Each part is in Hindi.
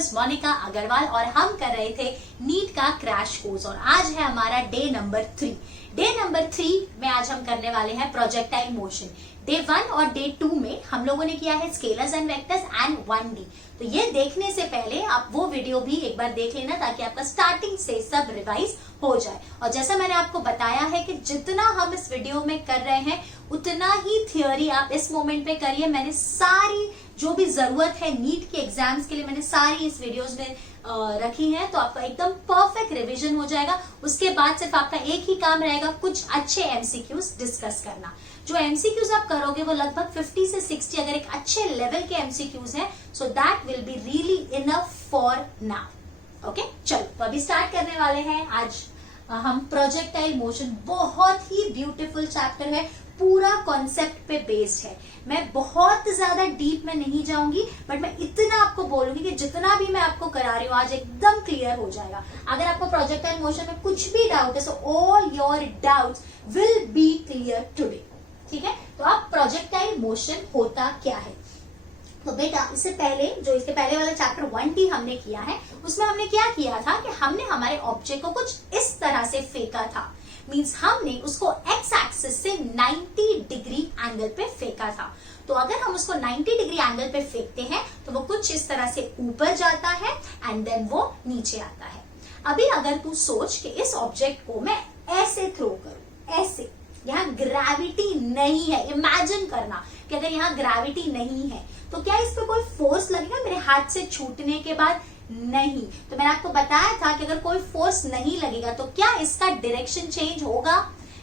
मिस मोनिका अग्रवाल और हम कर रहे थे नीट का क्रैश कोर्स और आज है हमारा डे नंबर 3। डे नंबर 3 में आज हम करने वाले हैं प्रोजेक्टाइल मोशन। डे 1 और डे 2 में हम लोगों ने किया है scalars and vectors and 1D। तो ये देखने से पहले आप वो वीडियो भी एक बार देख लेना ताकि आपका स्टार्टिंग से सब रिवाइज हो जाए। और जैसा मैंने आपको बताया है कि जितना हम इस वीडियो में कर रहे हैं उतना ही थियोरी आप इस मोमेंट पे करिए। मैंने सारी जो भी जरूरत है नीट के एग्जाम्स के लिए मैंने सारी इस वीडियोस में रखी है, तो आपका एकदम परफेक्ट रिवीजन हो जाएगा। उसके बाद सिर्फ आपका एक ही काम रहेगा, कुछ अच्छे एमसीक्यूज डिस्कस करना। जो एमसीक्यूज आप करोगे वो लगभग 50 से 60 अगर एक अच्छे लेवल के एमसीक्यूज हैं, so that will be really enough for now. Okay, चलो तो अभी स्टार्ट करने वाले हैं। आज हम प्रोजेक्टाइल मोशन, बहुत ही ब्यूटीफुल चैप्टर है, पूरा कॉन्सेप्ट पे बेस्ड है। मैं बहुत ज्यादा डीप में नहीं जाऊंगी, बट मैं इतना आपको बोलूंगी कि जितना भी मैं आपको करा रही हूँ आज एकदम क्लियर हो जाएगा। अगर आपको प्रोजेक्टाइल मोशन में कुछ भी डाउट है, so all your doubts will be clear today. ठीक है, तो अब प्रोजेक्टाइल मोशन होता क्या है। तो बेटा इससे पहले जो इसके पहले वाला चैप्टर 1D हमने किया है, उसमें हमने क्या किया था कि हमने हमारे ऑब्जेक्ट को कुछ इस तरह से फेंका था। मींस हमने उसको एक्स एक्सिस से 90 डिग्री एंगल पे फेंका था। तो अगर हम उसको 90 डिग्री एंगल पे फेंकते हैं तो वो कुछ इस तरह से ऊपर जाता है एंड देन वो नीचे आता है। अभी अगर तू सोच कि इस ऑब्जेक्ट को मैं ऐसे थ्रो करूं, ऐसे, यहाँ ग्रेविटी नहीं है। इमेजिन करना कि अगर यहाँ ग्रेविटी नहीं है तो क्या इस पे कोई फोर्स लगेगा मेरे हाथ से छूटने के बाद? नहीं। तो मैंने आपको बताया था कि अगर कोई फोर्स नहीं लगेगा तो क्या इसका डायरेक्शन चेंज होगा?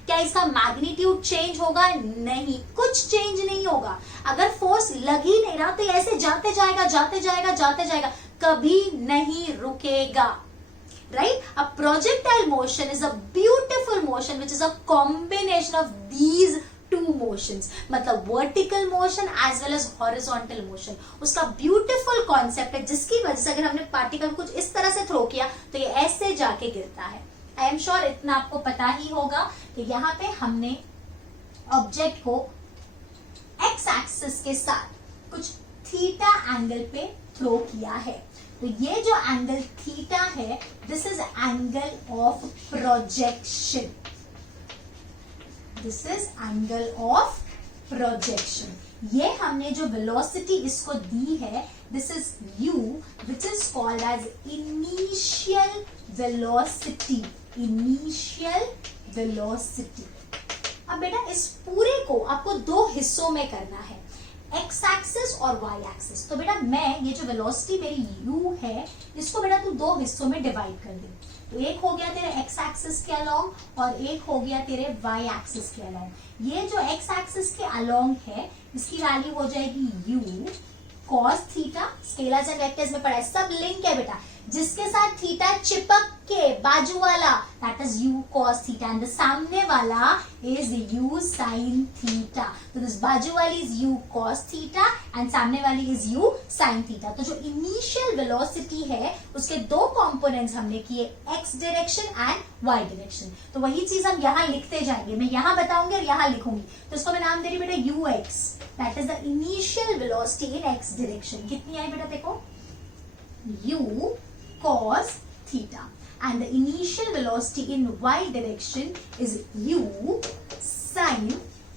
क्या इसका मैग्नीट्यूड चेंज होगा? नहीं, कुछ चेंज नहीं होगा। अगर फोर्स लग ही नहीं रहा तो ऐसे जाते जाएगा, जाते जाएगा, जाते जाएगा, कभी नहीं रुकेगा। Right? A projectile motion is a beautiful motion which is a combination of these two motions, मतलब vertical motion as well as horizontal motion। उसका beautiful concept है जिसकी वजह से अगर हमने पार्टिकल कुछ इस तरह से थ्रो किया तो ये ऐसे जाके गिरता है। आई एम श्योर इतना आपको पता ही होगा कि यहाँ पे हमने ऑब्जेक्ट को एक्स एक्सिस के साथ कुछ थीटा एंगल पे थ्रो किया है। तो ये जो एंगल थीटा है, this is angle of projection. This is angle of projection. ये हमने जो वेलोसिटी इसको दी है, this is u, which is called as initial velocity. Initial velocity. अब बेटा इस पूरे को आपको दो हिस्सों में करना है, एक्स एक्सिस और वाई एक्सिस। तो बेटा मैं ये जो वेलोसिटी मेरी u है, इसको बेटा तू दो हिस्सों में डिवाइड कर दे। तो एक हो गया तेरे एक्स एक्सिस के अलोंग और एक हो गया तेरे वाई एक्सिस के अलोंग। ये जो एक्स एक्सिस के अलोंग है इसकी वैल्यू हो जाएगी u cos theta. Scalars and vectors में पढ़ा है, सब लिंक है बेटा। जिसके साथ थीटा चिपक के बाजू वाला, that is u cos theta, and सामने वाला इज u sin थीटा। तो दिस बाजू वाली is u cos theta and सामने वाली इज u sin थीटा। तो जो इनिशियल वेलोसिटी है उसके दो कंपोनेंट्स हमने किए, x direction and y direction. तो वही चीज हम यहाँ लिखते जाएंगे, मैं यहाँ बताऊंगी और यहाँ लिखूंगी। तो इसको मैं नाम दे रही बेटा ux, that is the initial velocity in x direction. कितनी आई बेटा देखो, u cos theta, and the initial velocity in y direction is u sin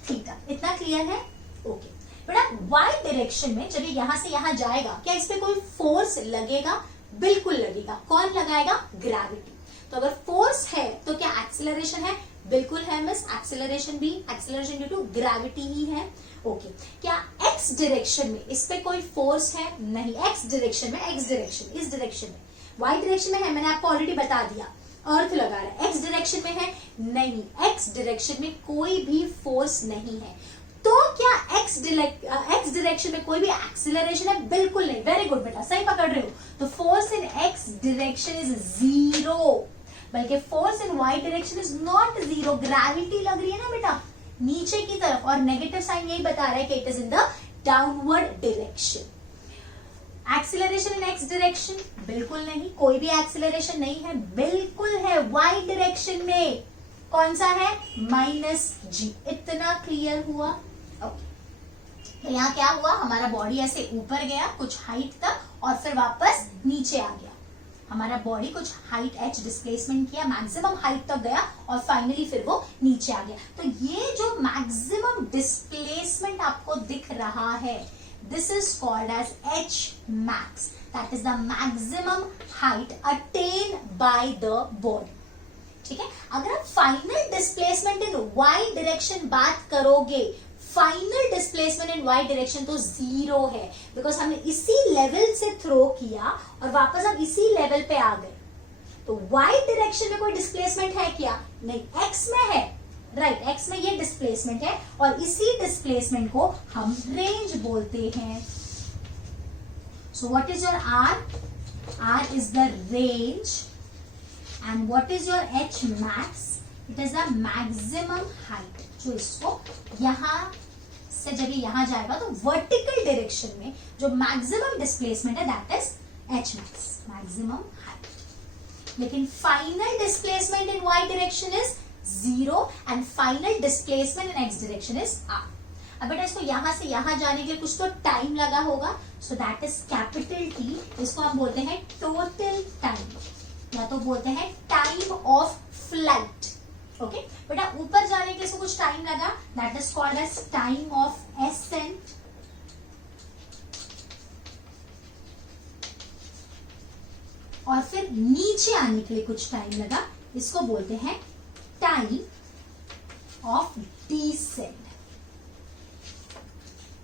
theta। इतना क्लियर है? ओके बेटा, y डायरेक्शन में जब ये यहां से यहां जाएगा क्या इस पे कोई फोर्स लगेगा? बिल्कुल लगेगा। कौन लगाएगा? ग्रेविटी। तो अगर फोर्स है तो क्या एक्सेलरेशन है? बिल्कुल है मिस, एक्सेलरेशन भी, एक्सेलरेशन ड्यू टू ग्रेविटी ही है। ओके, क्या एक्स डायरेक्शन में इस पे कोई फोर्स है? नहीं। एक्स डायरेक्शन में, एक्स डायरेक्शन इस डायरेक्शन में, वाई डायरेक्शन में है, मैंने आपको ऑलरेडी बता दिया, अर्थ लगा रहा है। एक्स डायरेक्शन में है? नहीं, एक्स डायरेक्शन में कोई भी फोर्स नहीं है। तो क्या एक्स डायरेक्शन में कोई भी एक्सीलरेशन है? बिल्कुल नहीं। वेरी गुड बेटा, सही पकड़ रहे हो। तो force in X direction is zero, बल्कि force in Y direction is not zero. Gravity लग रही है ना बेटा नीचे की तरफ, और नेगेटिव साइन यही बता रहा है कि it is in the downward direction. Acceleration in X direction? बिल्कुल नहीं, कोई भी एक्सीलरेशन नहीं है। बिल्कुल है, वाई डायरेक्शन में कौन सा है? -g। इतना क्लियर हुआ? ओके, तो यहाँ क्या हुआ, हमारा बॉडी ऐसे ऊपर गया कुछ हाइट तक और फिर वापस नीचे आ गया। हमारा बॉडी कुछ हाइट h डिस्प्लेसमेंट किया, मैक्सिमम हाइट तक गया और फाइनली फिर वो नीचे आ गया। तो ये जो मैक्सिमम डिस्प्लेसमेंट आपको दिख रहा है, this is called as h max, that is the maximum height attain by the body. ठीक है, अगर आप final displacement in y direction बात करोगे, final displacement in y direction तो 0 है, बिकॉज हमने इसी लेवल से थ्रो किया और वापस हम इसी लेवल पे आ गए। तो y डायरेक्शन में कोई डिस्प्लेसमेंट है क्या? नहीं, x में है, राइट, x में ये डिस्प्लेसमेंट है और इसी डिस्प्लेसमेंट को हम रेंज बोलते हैं। So what is your r? r is the range and what is your h max? It is the maximum height, जो इसको यहां से जब ये यहां जाएगा तो वर्टिकल डायरेक्शन में जो मैक्सिमम डिस्प्लेसमेंट है that is h max, maximum height. लेकिन final displacement in y direction is 0 and final displacement in x direction is r। अब बेटा इसको यहां से यहां जाने के लिए कुछ तो टाइम लगा होगा, सो दैट इज कैपिटल T। इसको हम बोलते हैं टोटल टाइम, या तो बोलते हैं टाइम ऑफ फ्लाइट। ओके बेटा, ऊपर जाने के लिए कुछ टाइम लगा, that is called as time of ascent. और फिर नीचे आने के लिए कुछ टाइम लगा, इसको बोलते हैं टाइम ऑफ डिसेंट।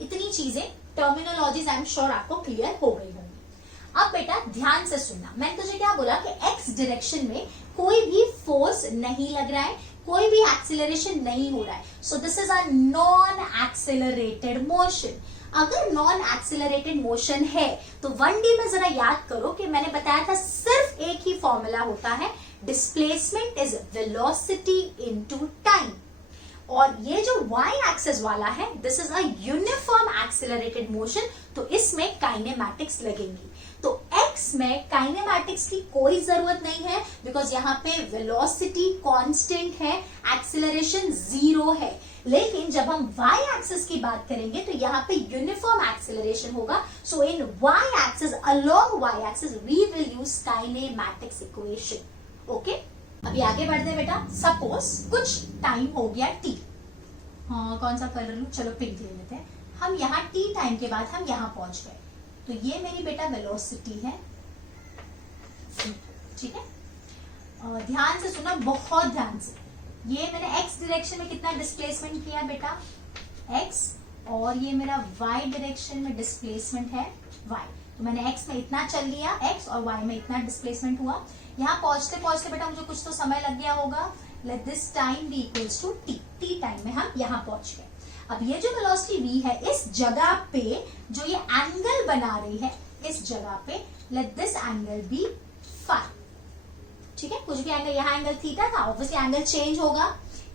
इतनी चीजें टर्मिनोलॉजीज आई एम श्योर आपको क्लियर हो गई होंगी। अब बेटा ध्यान से सुनना, मैंने तुझे क्या बोला कि x डायरेक्शन में कोई भी फोर्स नहीं लग रहा है, कोई भी एक्सीलरेशन नहीं हो रहा है, सो this is a non accelerated motion. अगर नॉन एक्सेलरेटेड मोशन है तो 1D में जरा याद करो कि मैंने बताया था सिर्फ एक ही फॉर्मूला होता है, displacement is velocity into time. और ये जो y एक्सिस वाला है, this is a uniform accelerated motion, तो इसमें काइनेमैटिक्स लगेंगी। तो x में काइनेमैटिक्स की कोई जरूरत नहीं है, बिकॉज यहाँ पे वेलोसिटी कांस्टेंट है, एक्सेलरेशन 0 है। लेकिन जब हम y एक्सिस की बात करेंगे तो यहाँ पे यूनिफॉर्म एक्सेलरेशन होगा, so in y axis, along y axis we will use kinematics equation. Okay, अभी आगे बढ़ते हैं बेटा। सपोज कुछ टाइम हो गया t, हाँ कौन सा कलर लूं, चलो पिंक ले लेते हैं। हम यहाँ t टाइम के बाद हम यहाँ पहुंच गए, तो ये मेरी बेटा वेलोसिटी है, ठीक है। और ध्यान से सुना, बहुत ध्यान से, ये मैंने x डायरेक्शन में कितना डिस्प्लेसमेंट किया बेटा x, और ये मेरा y डायरेक्शन में डिस्प्लेसमेंट है y। तो मैंने x में इतना चल लिया x और y में इतना डिस्प्लेसमेंट हुआ। यहाँ पहुंचते पहुंचते बेटा मुझे कुछ तो समय लग गया होगा, let this time be equals to t time में हम यहाँ पहुंच गए। अब ये जो वेलोसिटी v है, इस जगह पे जो ये एंगल बना रही है, इस जगह पे let this angle be phi, ठीक है। कुछ भी एंगल, यहाँ एंगल थीटा था, ऑब्वियसली एंगल चेंज होगा।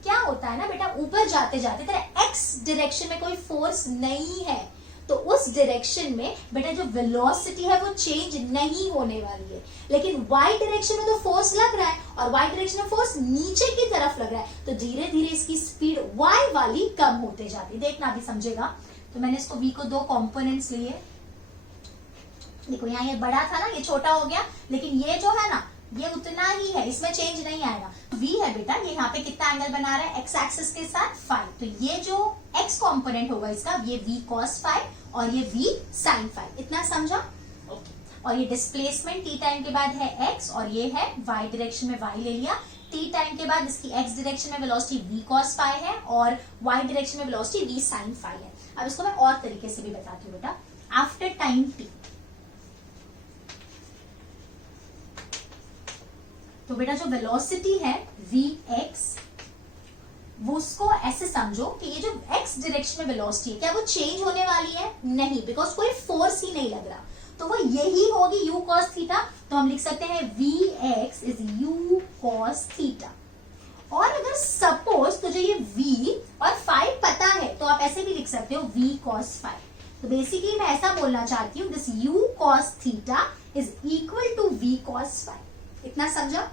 क्या होता है ना बेटा, ऊपर जाते जाते तेरा x डायरेक्शन में कोई फोर्स नहीं है, तो उस डायरेक्शन में बेटा जो वेलोसिटी है वो चेंज नहीं होने वाली है। लेकिन y डायरेक्शन में तो फोर्स लग रहा है और y डायरेक्शन में फोर्स नीचे की तरफ लग रहा है, तो धीरे धीरे इसकी स्पीड y वाली कम होते जाती है। देखना भी समझेगा। तो मैंने इसको v को 2 कंपोनेंट्स लिए, देखो यहाँ ये बड़ा था ना, ये छोटा हो गया, लेकिन ये जो है ना ये उतना ही है, इसमें चेंज नहीं आएगा। v है बेटा, ये यहाँ पे कितना एंगल बना रहा है x एक्सिस के साथ फाई, तो ये जो x कंपोनेंट होगा इसका, ये v cos फाई और ये v sin फाई। इतना समझा? ओके। और ये डिस्प्लेसमेंट t टाइम के बाद है x और ये है y डायरेक्शन में y ले लिया। t टाइम के बाद इसकी x डायरेक्शन में वेलोसिटी v cos फाई है और y डायरेक्शन में वेलोसिटी v sin फाई है। अब इसको मैं और तरीके से भी बताती हूँ बेटा। आफ्टर टाइम t, तो बेटा जो वेलोसिटी है vx, वो उसको ऐसे समझो कि ये जो x डायरेक्शन में वेलोसिटी है, क्या वो चेंज होने वाली है? नहीं, बिकॉज कोई फोर्स ही नहीं लग रहा, तो वो यही होगी u cos थीटा। तो हम लिख सकते हैं vx is u cos theta. और अगर सपोज तुझे ये v और फाई पता है तो आप ऐसे भी लिख सकते हो v cos फाई। तो बेसिकली मैं ऐसा बोलना चाहती हूँ, this u cos theta is equal to v cos phi. इतना समझा?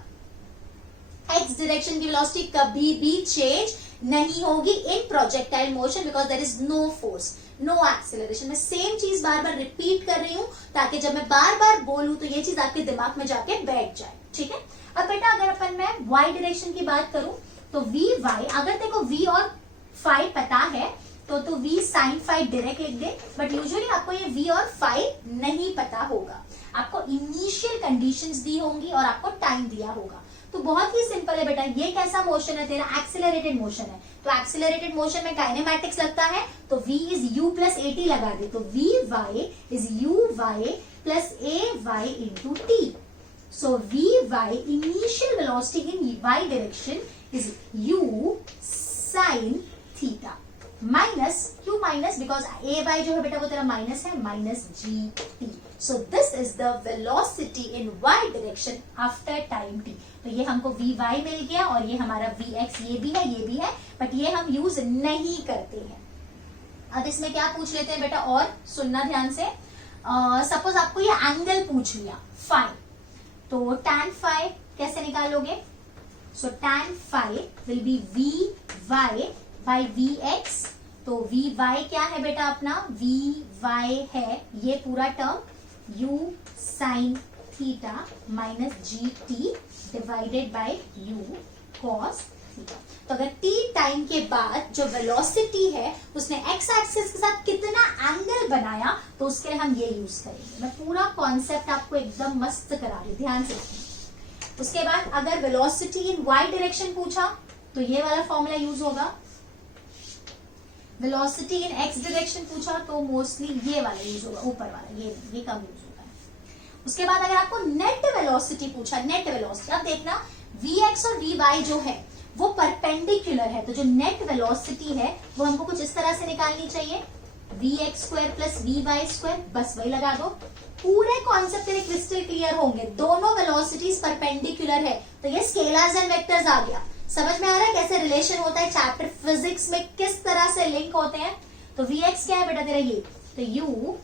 x डायरेक्शन की वेलोसिटी कभी भी चेंज नहीं होगी in projectile motion because there is no force, no acceleration. मैं सेम चीज बार बार रिपीट कर रही हूँ ताकि जब मैं बार बार बोलूं तो ये चीज आपके दिमाग में जाके बैठ जाए, ठीक है। अब बेटा अगर अपन मैं y डायरेक्शन की बात करूं तो वी वाई, अगर देखो v और फाई पता है तो v साइन फाई डायरेक्ट लिख दे, बट यूजुअली आपको ये v और फाई नहीं पता होगा। आपको इनिशियल कंडीशंस दी होंगी और आपको टाइम दिया होगा। तो बहुत ही सिंपल है बेटा, ये कैसा मोशन है तेरा, एक्सिलरेटेड मोशन है। तो एक्सिलरेटेड मोशन में काइनेमैटिक्स लगता है तो v is u plus A T लगा दे, तो V Y is U Y plus A Y into T. So V Y initial velocity in y direction is u sine theta minus Q minus because A Y जो है बेटा वो तेरा माइनस है, minus G T. So this is the velocity in y direction after time t। तो ये हमको वी वाई मिल गया और ये हमारा वी एक्स ये भी है, बट ये हम यूज नहीं करते हैं। अब इसमें क्या पूछ लेते हैं बेटा, और सुनना ध्यान से। सपोज आपको ये एंगल पूछ लिया फाई, तो tan फाई कैसे निकालोगे? So tan phi will be V Y by V X. तो वी वाई क्या है बेटा अपना, वी वाई है ये पूरा term u sine theta minus G T divided by u cos theta. तो अगर t टाइम के बाद जो वेलोसिटी है उसने x एक्सिस के साथ कितना एंगल बनाया तो उसके लिए हम ये यूज करेंगे। मैं पूरा कॉन्सेप्ट आपको एकदम मस्त करा रही, ध्यान से सुनिए। उसके बाद अगर वेलोसिटी इन y डायरेक्शन पूछा तो ये वाला फॉर्मूला यूज होगा। वेलोसिटी इन x डायरेक्शन पूछा तो मोस्टली ये वाला यूज होगा, ऊपर वाला, ये कम यूज होगा। उसके बाद अगर आपको नेट वेलोसिटी पूछा, नेट वेलोसिटी, अब देखना vx और vy जो है वो परपेंडिकुलर है, तो जो नेट वेलोसिटी है वो हमको कुछ इस तरह से निकालनी चाहिए, vx square plus vy square, बस वही लगा दो। पूरे कॉन्सेप्ट तेरे क्रिस्टल क्लियर होंगे, दोनों वेलोसिटीज परपेंडिकुलर है तो ये स्केलर्स एंड वेक्टर्स आ गया। समझ में आ रहा है कैसे रिलेशन होता है, चैप्टर फिजिक्स में किस तरह से लिंक होते हैं। तो vx क्या है बेटा तेरा ये, तो u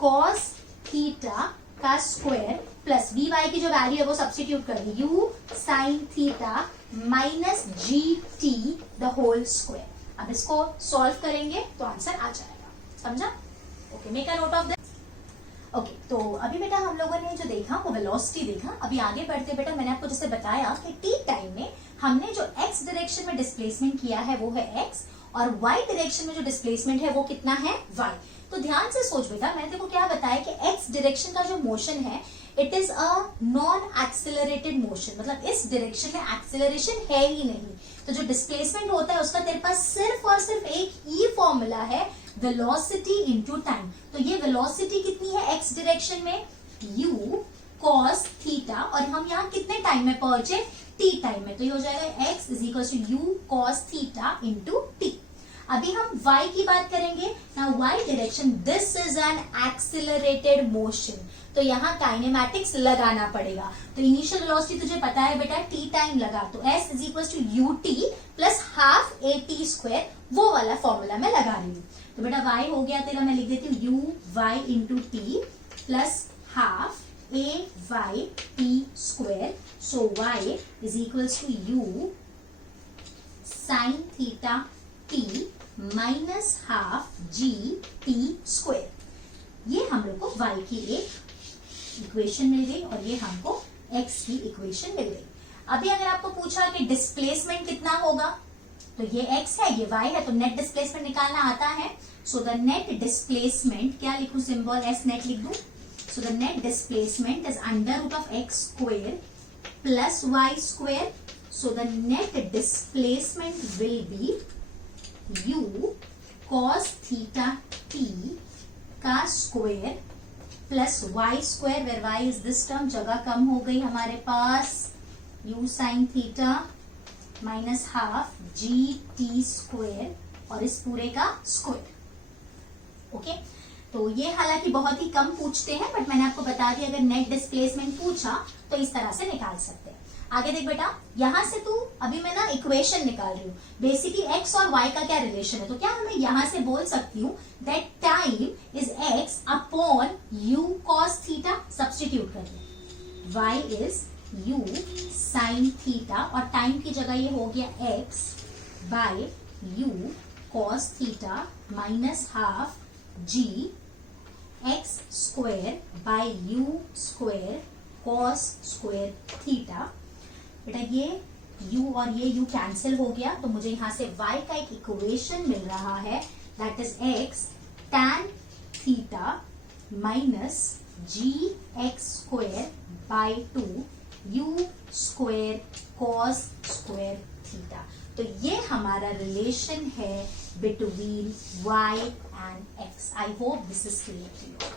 cos थीटा का स्क्वायर प्लस vy की जो वैल्यू है वो सब्स्टिट्यूट कर दी, u sine theta minus G T the whole square. अब इसको सॉल्व करेंगे तो आंसर आ जाएगा, समझा? Okay, make a note of this. Okay, तो अभी बेटा हम लोगों ने जो देखा वो वेलोसिटी देखा। अभी आगे बढ़ते बेटा मैंने आपको जैसे बताया कि टी टाइम में हमने जो x डायरेक्शन में डिस्प्लेसमेंट किया है वो है x और y डायरेक्शन में जो डिस्प्लेसमेंट है वो कितना है y। तो ध्यान से सोच बेटा, मैंने देखो क्या बताया कि x डायरेक्शन का जो मोशन है it is a non accelerated motion, मतलब इस डायरेक्शन में एक्सेलरेशन है ही नहीं। तो जो डिस्प्लेसमेंट होता है उसका तेरे पास सिर्फ और सिर्फ एक ही फॉर्मूला है, वेलोसिटी इनटू टाइम। तो ये वेलोसिटी कितनी है x डायरेक्शन में, u cos थीटा, और हम यहाँ कितने टाइम में पहुंचे, t टाइम में, तो ये हो जाएगा x is equal to u cos theta into t। अभी हम y की बात करेंगे ना, y direction, this is an accelerated motion, तो यहाँ काइनेमैटिक्स लगाना पड़ेगा। तो इनिशियल वेलोसिटी तुझे पता है बेटा, t टाइम लगा, तो s is equal to U T plus half A T square, वो वाला फॉर्मूला मैं लगा रही हूँ। तो बेटा y हो गया तेरा, मैं लिख देती हूँ U Y into T plus half A Y T square. So y is equal to U sine theta T minus half G T square. ये हम लोग को y की एक इक्वेशन मिल गई और ये हमको x की इक्वेशन मिल गई। अभी अगर आपको पूछा कि डिस्प्लेसमेंट कितना होगा, तो ये x है ये y है, तो नेट डिस्प्लेसमेंट निकालना आता है। सो द नेट डिस्प्लेसमेंट, क्या लिखूं, सिंबल s नेट लिख दूं। So the net displacement is under root of x square plus y square. So the net displacement will be u cos theta t का square plus y square, where y is this term, जगह कम हो गई हमारे पास, u sine theta minus half G T square और इस पूरे का स्क्वायर। ओके, तो ये हालांकि बहुत ही कम पूछते हैं, बट मैंने आपको बता दिया अगर नेट डिस्प्लेसमेंट पूछा तो इस तरह से निकाल सकते हैं। आगे देख बेटा, यहां से तू, अभी मैं ना इक्वेशन निकाल रही हूँ, बेसिकली x और y का क्या रिलेशन है, तो क्या मैं यहां से बोल सकती हूँ that time is x upon u cos theta, substitute कर दे, y is u sine theta और टाइम की जगह ये हो गया x by u cos theta minus half g x square by u square cos square theta। बेटा ये u और ये u कैंसिल हो गया, तो मुझे यहां से y का एक इक्वेशन मिल रहा है, that is x tan theta minus g x square by 2 u square cos square theta। तो ये हमारा रिलेशन है between y and x। I hope this is clear to you.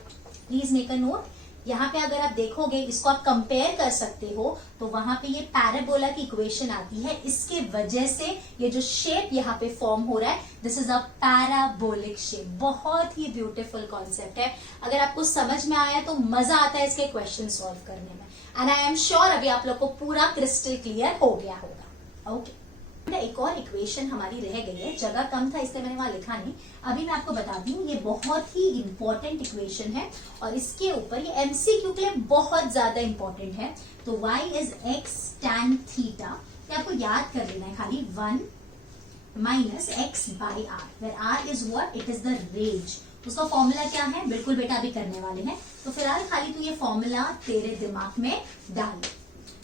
Please make a note. यहाँ पे अगर आप देखोगे, इसको आप कंपेयर कर सकते हो, तो वहां पे ये पैराबोला की इक्वेशन आती है। इसके वजह से ये जो शेप यहाँ पे फॉर्म हो रहा है, this is a parabolic shape. बहुत ही ब्यूटीफुल कॉन्सेप्ट है। अगर आपको समझ में आया तो मजा आता है इसके क्वेश्चन सॉल्व करने में। एंड आई एम श्योर अभी आप लोग को पूरा क्रिस्टल क्लियर हो गया होगा। ओके, एक और इक्वेशन हमारी रह गई है, जगह कम था इसलिए मैंने वहां लिखा नहीं। अभी मैं आपको बताती हूँ, ये बहुत ही इंपॉर्टेंट इक्वेशन है और इसके ऊपर ये एमसीक्यू के लिए बहुत ज्यादा इंपॉर्टेंट है। तो y is x tan theta, ये आपको याद कर लेना है खाली, 1 minus x by r, where r is what, it is the range. उसका फॉर्मूला क्या है, बिल्कुल बेटा अभी करने वाले हैं। तो फिलहाल खाली तू ये फॉर्मूला तेरे दिमाग में डाल।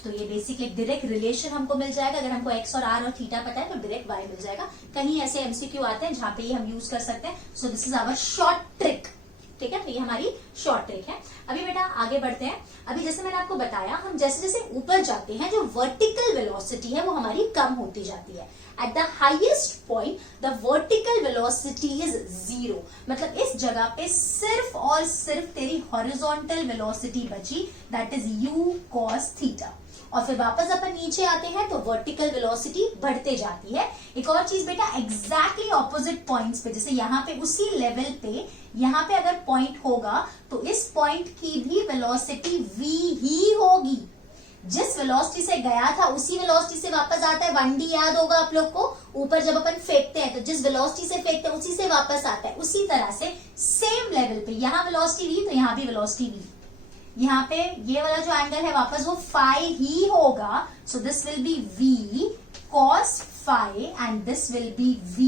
तो ये बेसिक एक डायरेक्ट रिलेशन हमको मिल जाएगा। अगर हमको x और r और थीटा पता है तो डायरेक्ट y मिल जाएगा। कहीं ऐसे एमसीक्यू आते हैं जहां पे ये हम यूज कर सकते हैं। So this is our short trick, ठीक है। तो ये हमारी शॉर्ट ट्रिक है। अभी बेटा आगे बढ़ते हैं। अभी जैसे मैंने आपको बताया, हम जैसे जैसे ऊपर जाते हैं, जो वर्टिकल वेलोसिटी है वो हमारी कम होती जाती है। At the highest point the vertical velocity is 0। मतलब इस जगह पे सिर्फ और सिर्फ तेरी हॉरिजॉन्टल वेलोसिटी बची, that is u cos theta. और फिर वापस अपन नीचे आते हैं तो वर्टिकल वेलोसिटी बढ़ते जाती है। एक और चीज बेटा, एग्जैक्टली ऑपोजिट पॉइंट्स पे, जैसे यहाँ पे उसी लेवल पे यहाँ पे अगर पॉइंट होगा तो इस पॉइंट की भी वेलोसिटी v ही होगी। जिस वेलोसिटी से गया था उसी वेलोसिटी से वापस आता है। 1d याद होगा आप लोग को, ऊपर जब अपन फेंकते हैं तो जिस वेलोसिटी से फेंकते हैं उसी से वापस आता है। उसी तरह से सेम लेवल पे यहाँ वेलोसिटी v तो यहाँ भी वेलोसिटी v। यहाँ पे ये वाला जो एंगल है वापस वो फाई ही होगा। So this will be v cos phi and this will be v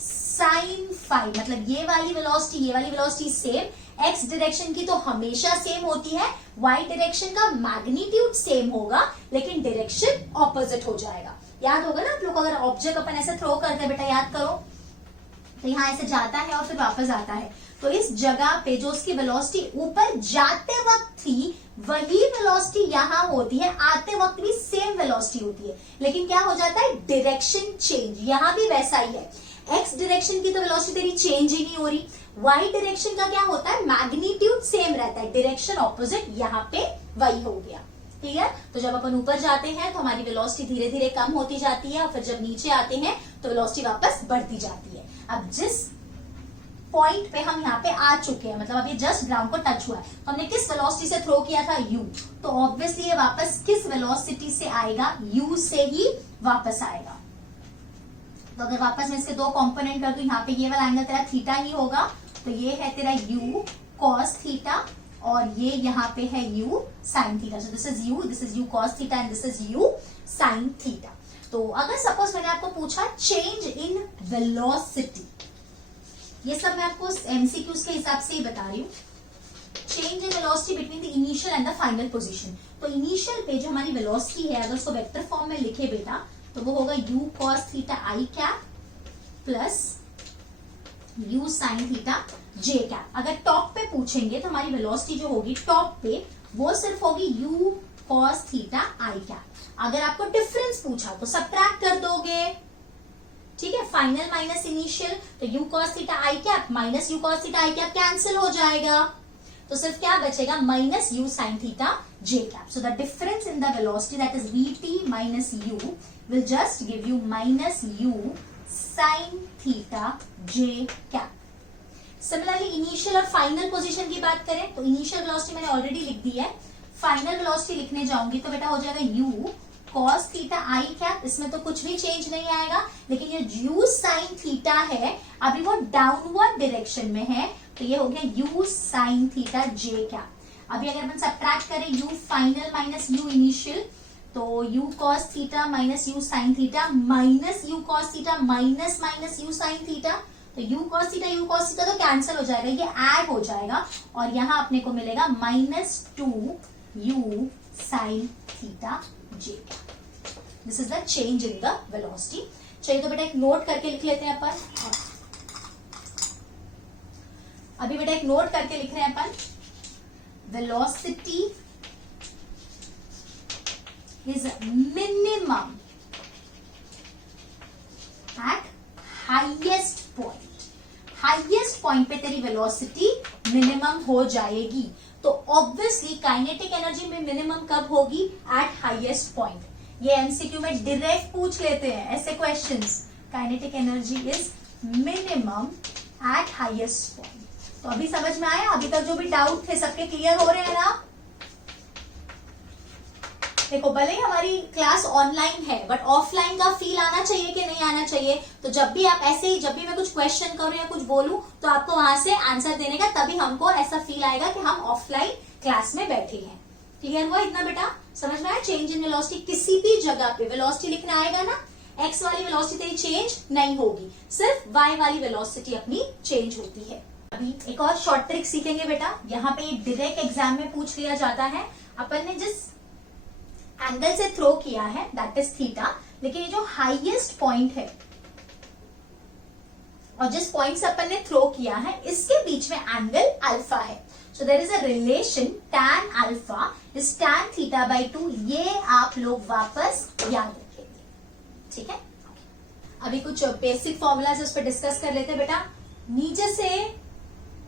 sin phi. मतलब ये वाली वेलोसिटी सेम। x डायरेक्शन की तो हमेशा सेम होती है, y डायरेक्शन का मैग्नीट्यूड सेम होगा लेकिन डायरेक्शन ऑपोजिट हो जाएगा। याद होगा ना आप लोग, अगर ऑब्जेक्ट अपन ऐसे थ्रो करते हैं बेटा, याद करो, तो यहाँ ऐसे जाता है और फिर वापस आता है। तो इस जगह पे जो उसकी वेलोसिटी ऊपर जाते वक्त थी वही वेलोसिटी यहाँ होती है, आते वक्त भी सेम वेलोसिटी होती है। लेकिन क्या हो जाता है, डायरेक्शन चेंज। यहाँ भी वैसा ही है। एक्स डायरेक्शन की तो वेलोसिटी तेरी चेंज ही नहीं हो रही। वाई डायरेक्शन का क्या होता है, मैग्नीट्यूड सेम रहता है, डायरेक्शन ऑपोजिट। यहाँ पे वही हो गया, ठीक है। तो जब अपन ऊपर जाते हैं तो हमारी वेलोसिटी धीरे धीरे कम होती जाती है और फिर जब नीचे आते हैं तो वेलोसिटी वापस बढ़ती जाती है। अब जिस पॉइंट पे हम यहाँ पे आ चुके हैं, मतलब अभी जस्ट ग्राउंड को टच हुआ है, तो हमने किस वेलोसिटी से थ्रो किया था, u। तो ऑब्वियसली ये वापस किस वेलोसिटी से आएगा, u से ही वापस आएगा। तो अगर वापस मैं इसके दो कंपोनेंट कर दूं, यहाँ पे ये वाला एंगल तेरा थीटा ही होगा, तो ये है तेरा u cos थीटा और ये यहाँ पे है u sin theta. So this is u cos theta and this is u sin theta. तो अगर सपोज मैंने आपको पूछा चेंज इन वेलोसिटी, ये सब मैं आपको एमसीक्यूज के हिसाब से ही बता रही हूँ। Change in velocity between the initial and the final position. तो इनिशियल पे जो हमारी वेलोसिटी है, अगर उसको वेक्टर फॉर्म में लिखे बेटा, तो वो होगा u cos theta i cap plus u sin theta j cap. अगर टॉप पे पूछेंगे तो हमारी वेलोसिटी जो होगी टॉप पे वो सिर्फ होगी u cos theta i cap. अगर आपको डिफरेंस पूछा तो सबट्रैक्ट कर दोगे, ठीक है। फाइनल माइनस इनिशियल, तो u cos theta i cap minus u cos theta i cap cancel हो जाएगा, तो सिर्फ क्या बचेगा, minus u sin theta j cap. So the difference in the velocity that is vt minus u will just give you minus u sin theta j cap. Similarly initial और फाइनल पोजीशन की बात करें तो इनिशियल वेलोसिटी मैंने ऑलरेडी लिख दी है, फाइनल वेलोसिटी लिखने जाऊंगी तो बेटा हो जाएगा u cos theta i cap. इसमें तो कुछ भी चेंज नहीं आएगा, लेकिन ये u sin थीटा है अभी वो डाउनवर्ड डायरेक्शन में है, तो ये हो गया u sin theta j cap. अभी अगर अपन सबट्रैक्ट करें u final minus u initial, तो u cos theta minus u sine theta minus u cos theta minus minus u sine theta, तो यू कॉस थीटा तो कैंसिल हो जाएगा, ये ऐड हो जाएगा और यहाँ अपने को मिलेगा -2 you sine theta J. This is the change in the velocity. चलिए तो बेटा एक नोट करके लिख लेते हैं अपन। अभी बेटा एक नोट करके लिख रहे हैं अपन, velocity is minimum at highest point। Highest point पे तेरी वेलोसिटी मिनिमम हो जाएगी, तो ऑब्वियसली काइनेटिक एनर्जी में मिनिमम कब होगी? At highest point. ये एमसीक्यू में डायरेक्ट पूछ लेते हैं ऐसे questions. Kinetic energy is minimum at highest point. तो अभी समझ में आया? अभी तक जो भी डाउट थे सबके क्लियर हो रहे हैं ना? देखो भले ही हमारी क्लास ऑनलाइन है बट ऑफलाइन का फील आना चाहिए कि नहीं आना चाहिए। तो जब भी आप ऐसे ही, जब भी मैं कुछ क्वेश्चन करूं या कुछ बोलूं तो आपको वहां से आंसर देने का, तभी हमको ऐसा फील आएगा कि हम ऑफलाइन क्लास में बैठे हैं। क्लियर हुआ इतना बेटा? समझ में आया? चेंज इन वेलोसिटी, किसी भी जगह पे वेलोसिटी लिखना आएगा ना, एक्स वाली वेलोसिटी तेरी चेंज नहीं होगी, सिर्फ वाई वाली वेलोसिटी अपनी चेंज होती है। अभी एक और शॉर्ट ट्रिक सीखेंगे बेटा। यहाँ पे डायरेक्ट एग्जाम में पूछ लिया जाता है। अपन ने जिस एंगल से थ्रो किया है दैट इज थीटा, लेकिन ये जो हाईएस्ट पॉइंट है और जिस पॉइंट से अपन ने थ्रो किया है इसके बीच में एंगल अल्फा है। So there is a relation tan alpha is tan theta by 2। ये आप लोग वापस याद रखेंगे, ठीक है? अभी कुछ बेसिक फॉर्मूलाज उस पर डिस्कस कर लेते हैं बेटा। नीचे से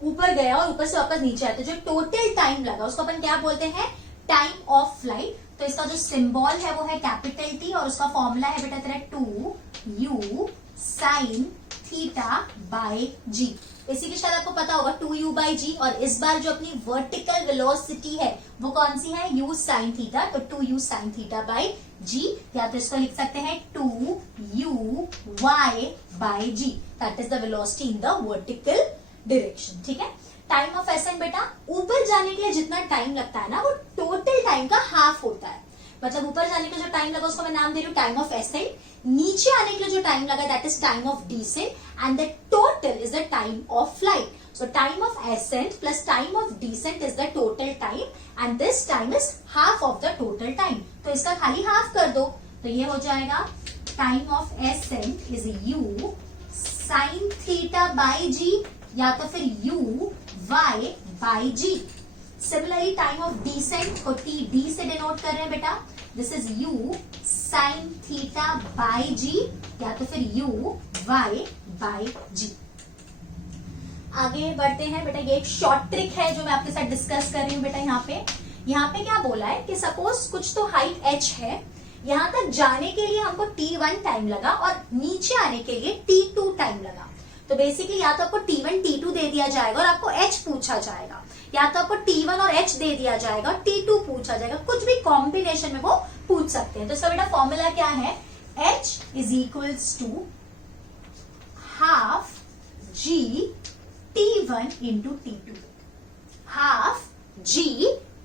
ऊपर गया और ऊपर से वापस नीचे आया तो जो टोटल टाइम लगा उसको अपन क्या बोलते हैं? Time of flight. तो इसका जो सिंबल है वो है कैपिटल टी और उसका फॉर्मूला है बेटा तेरा 2u साइन थीटा बाय जी। इसी की शायद आपको पता होगा 2u बाय जी। और इस बार जो अपनी वर्टिकल वेलोसिटी है वो कौन सी है? u sine theta. तो 2u साइन थीटा बाय जी, या तो इसको लिख सकते हैं 2u y by G. That is the velocity in the vertical direction, ठीक है? टाइम ऑफ एसेंट बेटा, ऊपर जाने के लिए जितना टाइम लगता है ना वो टोटल टाइम का हाफ होता है। मतलब ऊपर जाने का जो टाइम लगा उसको मैं नाम दे रही हूँ टाइम ऑफ एसेंट। नीचे आने के लिए जो टाइम लगा that is time of descent and the total is the time of flight. So time of ascent plus time of descent is the total time and this time is half of the total time. तो इसका खाली हाफ कर दो तो ये हो जाएगा time of ascent is u sine theta by g, या तो फिर u y by g. Similarly time of descent को टी डी से डिनोट कर रहे हैं बेटा। This is u sine theta by g, या तो फिर u y बाई जी। आगे बढ़ते हैं बेटा। ये एक शॉर्ट ट्रिक है जो मैं आपके साथ डिस्कस कर रही हूँ बेटा। यहाँ पे क्या बोला है कि सपोज कुछ तो हाइट h है, यहाँ तक जाने के लिए हमको t1 टाइम लगा और नीचे आने के लिए t2 टाइम लगा। तो बेसिकली या तो आपको t1 t2 दे दिया जाएगा और आपको h पूछा जाएगा, या तो आपको t1 और h दे दिया जाएगा और t2 पूछा जाएगा। कुछ भी कॉम्बिनेशन में वो पूछ सकते हैं। तो इसका बेटा फॉर्मूला क्या है? h is equals to half g t1 into t2, half g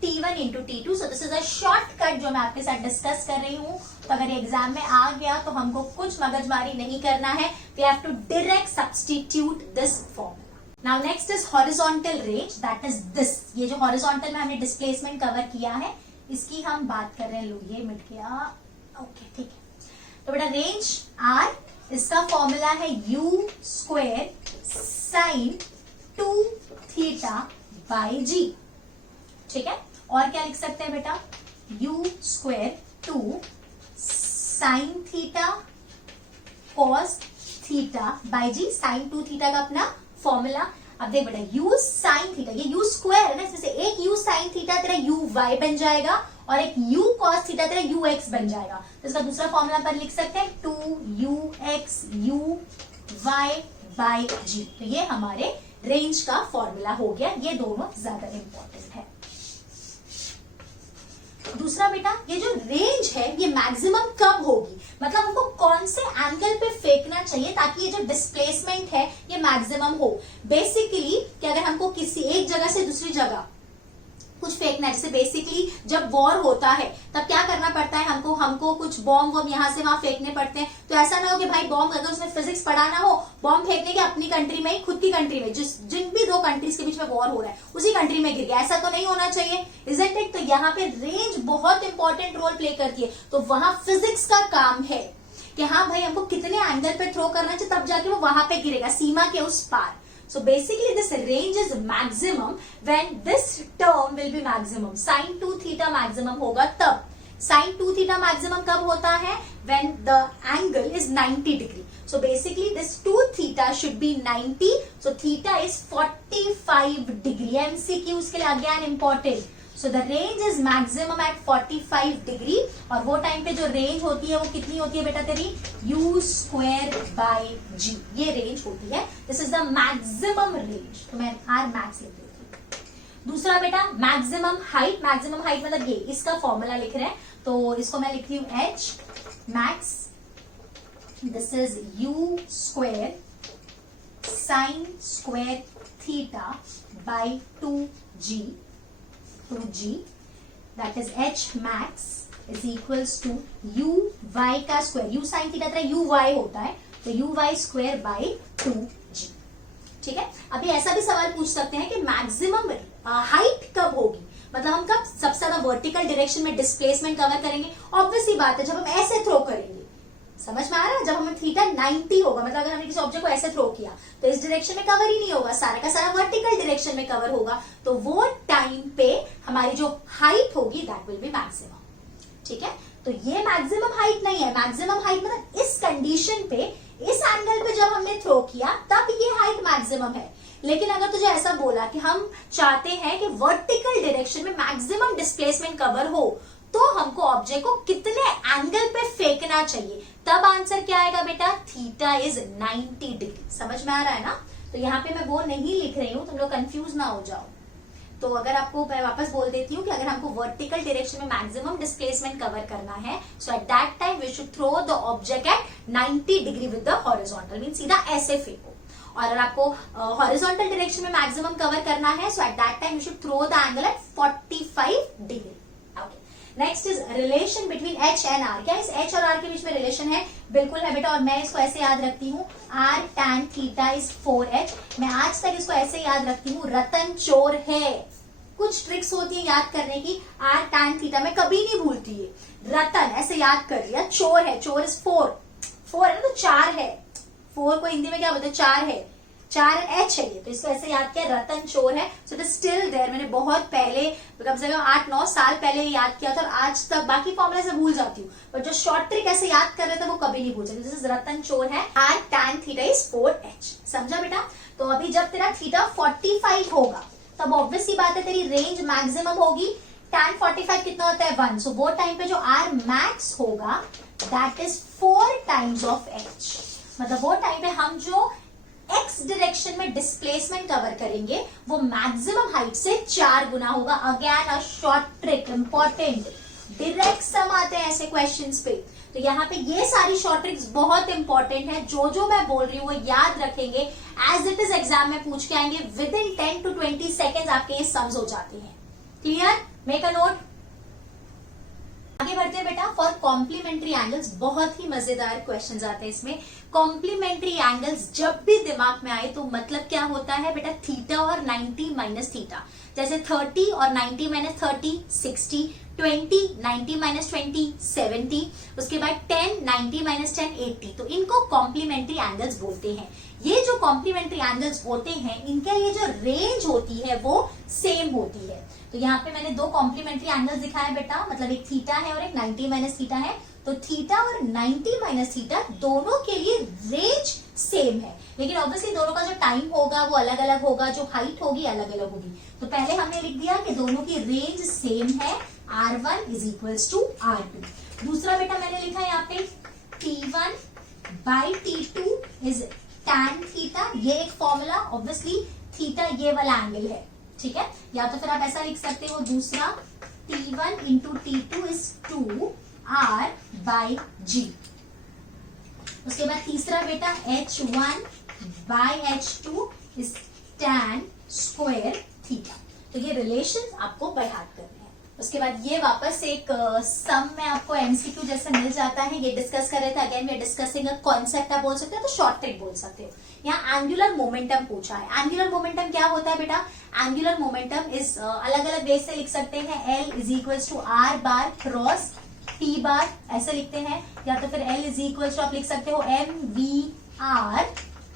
t1 into t2। So this is a shortcut जो मैं आपके साथ डिस्कस कर रही हूँ। तो अगर एग्जाम में आ गया तो हमको कुछ मगजमारी नहीं करना है। We have to direct substitute this formula. Now next is horizontal range, that is this. ये जो हॉरिजॉन्टल में हमने डिस्प्लेसमेंट कवर किया है इसकी हम बात कर रहे हैं। लो ये मिट गया, ओके ठीक है। तो बेटा रेंज आर, इसका फॉर्मूला है u square sine 2 theta by g, ठीक है? और क्या लिख सकते हैं बेटा? u square 2 sine theta cos theta by g. Sine 2 theta का अपना फॉर्मूला। अब देख बेटा u साइन थीटा, ये u स्क्वायर है ना, इसमें से एक u साइन थीटा तेरा u y बन जाएगा और एक u कॉस थीटा तेरा u x बन जाएगा। तो इसका दूसरा फॉर्मूला पर लिख सकते हैं 2ux u y बाई जी। तो ये हमारे रेंज का फॉर्मूला हो गया। ये दोनों ज्यादा इंपॉर्टेंट है। दूसरा बेटा, ये जो रेंज है ये मैक्सिमम कब होगी, मतलब हमको कौन से एंगल पे फेंकना चाहिए ताकि ये जो डिस्प्लेसमेंट है ये मैक्सिमम हो। बेसिकली कि अगर हमको किसी एक जगह से दूसरी जगह कुछ फेंकना है। जैसे बेसिकली जब वॉर होता है तब क्या करना पड़ता है हमको कुछ बॉम्ब वॉम्ब यहाँ से वहां फेंकने पड़ते हैं। तो ऐसा ना हो कि भाई बॉम्ब, अगर उसने फिजिक्स पढ़ा ना हो, बॉम्ब फेंकने के अपनी कंट्री में ही, खुद की कंट्री में, जिन भी दो कंट्रीज के बीच में वॉर हो रहा है उसी कंट्री में गिर गया, ऐसा तो नहीं होना चाहिए, इजंट इट। तो यहाँ पे रेंज बहुत इंपॉर्टेंट रोल प्ले करती है। तो वहां फिजिक्स का काम है कि हाँ भाई हमको कितने एंगल पे थ्रो करना चाहिए, तब जाके वो वहां पे गिरेगा, सीमा के उस पार। So basically this range is maximum when this term will be maximum. Sin 2 theta maximum होगा तब। Sin 2 theta maximum कब होता है? When the angle is 90 degree. So basically this 2 theta should be 90. So theta is 45 degree. MCQ के लिए again important. So the range is maximum at 45 degree. और वो टाइम पे जो रेंज होती है वो कितनी होती है बेटा तेरी? U square by G. ये रेंज होती है। This is the maximum range. तो मैं R max लिख देती हूँ। दूसरा बेटा मैक्सिमम हाइट। मैक्सिमम हाइट मतलब ये, इसका फॉर्मूला लिख रहे हैं तो इसको मैं लिखती हूँ H max. This is U square sin square theta by 2G. 2G, that is H max is equals to U y का स्क्वायर, U sin थीटा तरह U y होता है तो U y square by 2G। ठीक है। अभी ऐसा भी सवाल पूछ सकते हैं कि मैक्सिमम हाइट कब होगी, मतलब हम कब सबसे ज्यादा वर्टिकल डायरेक्शन में डिस्प्लेसमेंट कवर करेंगे। ऑब्वियसली बात है जब हम ऐसे थ्रो करेंगे, समझ में आ रहा है, जब हमें थीटा 90 होगा, मतलब अगर हमने किसी ऑब्जेक्ट को ऐसे थ्रो किया तो इस डायरेक्शन में कवर ही नहीं होगा, सारा का सारा वर्टिकल डायरेक्शन में कवर होगा। तो वो टाइम पे हमारी जो हाइट होगी दैट विल बी मैक्सिमम। ठीक है। तो ये मैक्सिमम हाइट नहीं है। मैक्सिमम हाइट मतलब इस कंडीशन पे, इस एंगल पे जब हमने थ्रो किया तब ये हाइट मैक्सिमम है। लेकिन अगर तुझे ऐसा बोला कि हम चाहते हैं कि वर्टिकल डायरेक्शन में मैक्सिमम डिस्प्लेसमेंट कवर हो, तो हमको ऑब्जेक्ट को कितने एंगल पे फेंकना चाहिए, तब आंसर क्या आएगा बेटा? Theta is 90 degree. समझ में आ रहा है ना? तो यहाँ पे मैं वो नहीं लिख रही हूँ, तुम लोग कंफ्यूज ना हो जाओ। तो अगर आपको, मैं वापस बोल देती हूँ कि अगर हमको वर्टिकल डायरेक्शन में मैक्सिमम डिस्प्लेसमेंट कवर करना है, so at that time we should throw the object at 90 degree with the horizontal, mean सीधा ऐसे फेंको। और अगर आपको हॉरिजॉन्टल डायरेक्शन में मैक्सिमम कवर करना है, so at that time you should throw the angle at 45 degree. Next is relation between H and R। क्या इस H और R के बीच में रिलेशन है? बिल्कुल है बेटा। और मैं इसको ऐसे याद रखती हूँ, R tan theta is 4H। मैं आज तक इसको ऐसे याद रखती हूँ, रतन चोर है। कुछ ट्रिक्स होती है याद करने की, R tan थीटा मैं कभी नहीं भूलती है। रतन ऐसे याद कर लिया, चोर है, चोर इज 4 है ना, तो 4 है। 4 को हिंदी में क्या बोलते हैं? 4 है, 4 H है ये, तो इसको ऐसे याद किया, रतन चोर है। So it is still there. मैंने बहुत पहले, कम से कम 8-9 साल पहले याद किया था और आज तक बाकी फॉर्मूला से भूल जाती हूँ, पर जो शॉर्ट ट्रिक ऐसे याद कर रहे थे वो कभी नहीं भूल सकती। दिस इज रतन चोर है, R tan theta is 4H। समझा बेटा? तो अभी जब तेरा थीटा 45 होगा तब ऑब्वियसली बात है तेरी रेंज मैक्सिमम होगी। tan 45 कितना होता है? 1। सो वो टाइम पे जो R max होगा that is 4 times of H। मतलब वो टाइम पे हम जो x डायरेक्शन में डिस्प्लेसमेंट कवर करेंगे वो मैक्सिमम हाइट से 4 गुना होगा। Again a short trick, important, direct sum आते हैं ऐसे क्वेश्चंस पे। तो यहाँ पे ये सारी शॉर्ट ट्रिक्स बहुत इंपॉर्टेंट है। जो मैं बोल रही हूँ वो याद रखेंगे, एज इट इज एग्जाम में पूछ के आएंगे। विद इन 10 to 20 सेकेंड आपके ये सम्स हो जाते हैं। क्लियर? Make a note. आगे बढ़ते हैं बेटा। फॉर कॉम्प्लीमेंट्री एंगल्स बहुत ही मजेदार क्वेश्चंस आते हैं इसमें। कॉम्प्लीमेंट्री एंगल्स जब भी दिमाग में आए तो मतलब क्या होता है बेटा? थीटा और 90 माइनस थीटा। जैसे 30 और 90 माइनस 30 60, 20 90 माइनस 20 70, उसके बाद 10 90 माइनस 10 80। तो इनको कॉम्प्लीमेंट्री एंगल्स बोलते हैं। ये जो कॉम्प्लीमेंट्री एंगल्स होते हैं इनका ये जो रेंज होती है वो सेम होती है। तो यहाँ पे मैंने 2 कॉम्प्लीमेंट्री एंगल्स दिखाए बेटा, मतलब एक थीटा है और एक 90 माइनस थीटा है। तो थीटा और 90 माइनस थीटा दोनों के लिए रेंज सेम है, लेकिन ऑब्वियसली दोनों का जो टाइम होगा वो अलग अलग होगा, जो हाइट होगी अलग अलग होगी। तो पहले हमने लिख दिया कि दोनों की रेंज सेम है, R1 is equals to R2। दूसरा बेटा मैंने लिखा है यहाँ पे T1 by T2 is tan theta. ये एक फॉर्मूला, ऑब्वियसली थीटा ये वाला एंगल है, ठीक है। या तो फिर आप ऐसा लिख सकते हो, दूसरा T1 into T2 is 2R by G। उसके बाद तीसरा बेटा H1 by H2 is tan square theta. तो ये रिलेशन आपको बाय हार्ट करने हैं। उसके बाद ये वापस एक सम में आपको एमसीक्यू जैसे मिल जाता है, ये डिस्कस कर रहे थे। Again we are discussing a concept, आप बोल सकते हो तो शॉर्ट ट्रिक बोल सकते हो। यहाँ एंगुलर मोमेंटम पूछा है। एंगुलर मोमेंटम क्या होता है बेटा? एंगुलर मोमेंटम इज अलग अलग वे से लिख सकते हैं। L is equals to R bar cross T bar, ऐसे लिखते हैं। या तो फिर L इज इक्वल्स टू आप लिख सकते हो mv/r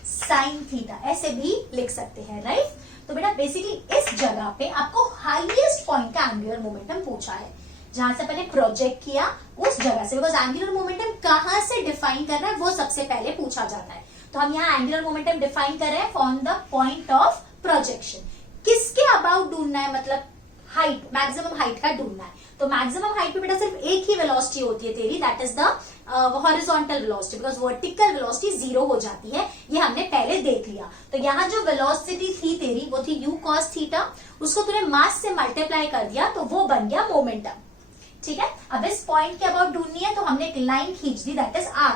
साइन थीटा, ऐसे भी लिख सकते हैं, राइट। तो बेटा बेसिकली इस जगह पे आपको हाईएस्ट पॉइंट का एंगुलर मोमेंटम पूछा है, जहां से पहले प्रोजेक्ट किया उस जगह से, बिकॉज एंगुलर मोमेंटम कहां से डिफाइन करना है वो सबसे पहले पूछा जाता है। तो हम यहाँ एंगुलर मोमेंटम डिफाइन कर रहे हैं from the point of projection. किसके अबाउट ढूंढना है, मतलब हाइट, मैक्सिमम हाइट का ढूंढना है। तो मैक्सिमम हाइट पे बेटा सिर्फ एक ही वेलोसिटी होती है तेरी, that is the horizontal velocity, because vertical velocity 0 हो जाती है, ये हमने पहले देख लिया। तो यहाँ जो वेलोसिटी थी तेरी वो थी u cos थीटा, उसको तूने मास से मल्टीप्लाई कर दिया तो वो बन गया मोमेंटम, ठीक है। अब इस पॉइंट के अबाउट ढूंढनी है तो हमने एक लाइन खींच दी, दैट इज r।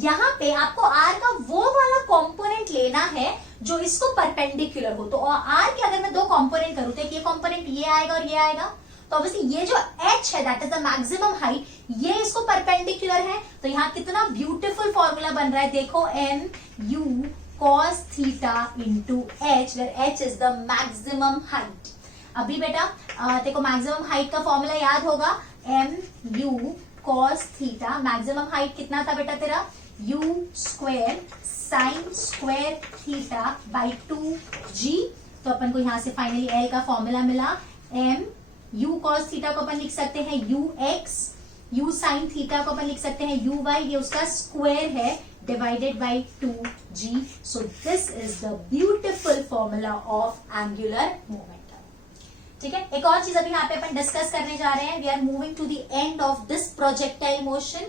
यहाँ पे आपको r का वो वाला कंपोनेंट लेना है जो इसको परपेंडिकुलर हो। तो r के अगर मैं दो कंपोनेंट करूँ तो ये कंपोनेंट ये आएगा और ये आएगा, तो ऑब्वियसली ये जो h है that is the maximum height, ये इसको परपेंडिकुलर है। तो यहाँ कितना ब्यूटीफुल फॉर्मूला बन रहा है, देखो mu cos theta into h, where h is the maximum height. अभी बेटा देखो मैक्सिमम हाइट का फॉर्मूला याद होगा, mu cos theta, maximum height कितना था बेटा तेरा, u square sign square theta by 2g। तो अपन को यहाँ से फाइनली L का फॉर्मूला मिला, u cos थीटा को अपन लिख सकते हैं ux, u sin थीटा को अपन लिख सकते हैं uy, ये उसका स्क्वायर है, divided by 2g। So this is the beautiful formula of angular momentum, ठीक है। एक और चीज अभी यहाँ पे अपन डिस्कस करने जा रहे हैं, we are moving to the end of this projectile motion.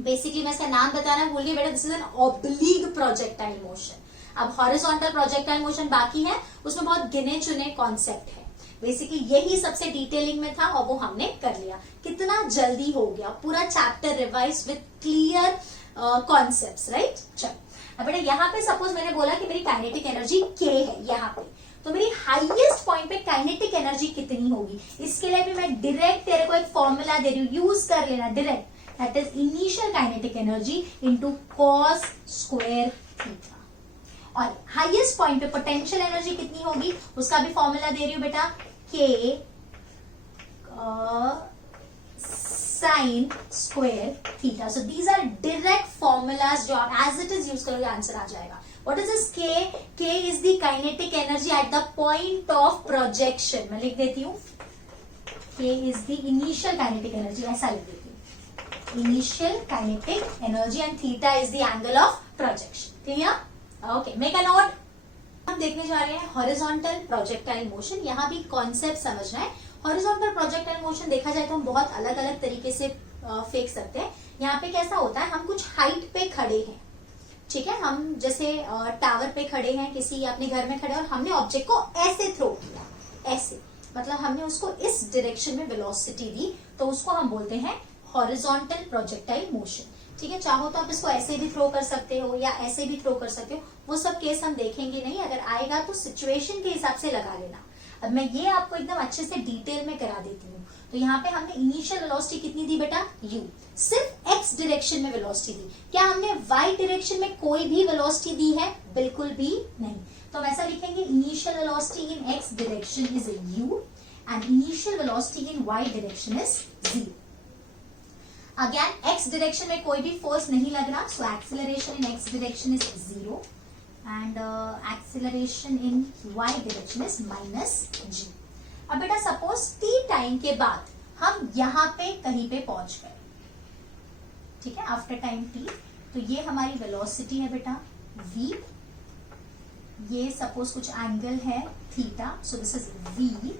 Basically मैं इसका नाम बताना भूल गई बेटा, this is an oblique projectile motion. अब हॉरिजॉन्टल प्रोजेक्टाइल मोशन बाकी है, उसमें बहुत गिने चुने कॉन्सेप्ट है। बेसिकली यही सबसे डिटेलिंग में था और वो हमने कर लिया। कितना जल्दी हो गया, पूरा chapter revise with clear concepts, right. चलो अब बेटा यहाँ पे सपोज मैंने बोला कि मेरी काइनेटिक एनर्जी k है यहाँ पे, तो मेरी हाईएस्ट पॉइंट पे काइनेटिक एनर्जी कितनी होगी, इसके लिए भी मैं डायरेक्ट तेरे को एक फॉर्मूला दे रही हूँ, यूज कर लेना direct, that is initial kinetic energy into cos square theta. और हाईएस्ट पॉइंट पे पोटेंशियल एनर्जी कितनी होगी उसका भी फॉर्मूला दे रही हूं बेटा, k sine square theta. So these are direct formulas जो आप एज इट इज यूज करोगे आंसर आ जाएगा। What is this k? k is the kinetic energy at the point of projection. मैं लिख देती हूँ k is the initial kinetic energy, ऐसा लिख देती हूँ, initial kinetic energy and theta is the angle of projection. Clear? Okay, make a note. हम देखने जा रहे हैं हॉरिजॉन्टल प्रोजेक्टाइल मोशन। यहाँ भी कॉन्सेप्ट समझना है। हॉरिजॉन्टल प्रोजेक्टाइल मोशन देखा जाए तो हम बहुत अलग अलग तरीके से फेंक सकते हैं। यहाँ पे कैसा होता है, हम कुछ हाइट पे खड़े हैं, ठीक है, हम जैसे टावर पे खड़े हैं, किसी अपने घर में खड़े और हमने ऑब्जेक्ट को ऐसे थ्रो किया, ऐसे मतलब हमने उसको इस डायरेक्शन में वेलोसिटी दी, तो उसको हम बोलते हैं हॉरिजॉन्टल प्रोजेक्टाइल मोशन, ठीक है। चाहो तो आप इसको ऐसे भी थ्रो कर सकते हो या ऐसे भी थ्रो कर सकते हो, वो सब केस हम देखेंगे नहीं, अगर आएगा तो सिचुएशन के हिसाब से लगा लेना। अब मैं ये आपको एकदम अच्छे से डिटेल में करा देती हूँ। तो यहाँ पे हमने इनिशियल वेलोसिटी कितनी दी बेटा, u, सिर्फ x डायरेक्शन में वेलोसिटी दी। क्या हमने y डायरेक्शन में कोई भी वेलोसिटी दी है? बिल्कुल भी नहीं। तो हम ऐसा लिखेंगे, initial velocity in x direction is u and initial velocity in y direction is 0। Again x direction में कोई भी फोर्स नहीं लग रहा, so acceleration in x direction is 0 and acceleration in y direction is -g। अब बेटा सपोज t टाइम के बाद हम यहाँ पे कहीं पे पहुंच गए, ठीक है, आफ्टर टाइम t, तो ये हमारी वेलोसिटी है बेटा v, ये सपोज कुछ एंगल है theta, so this is v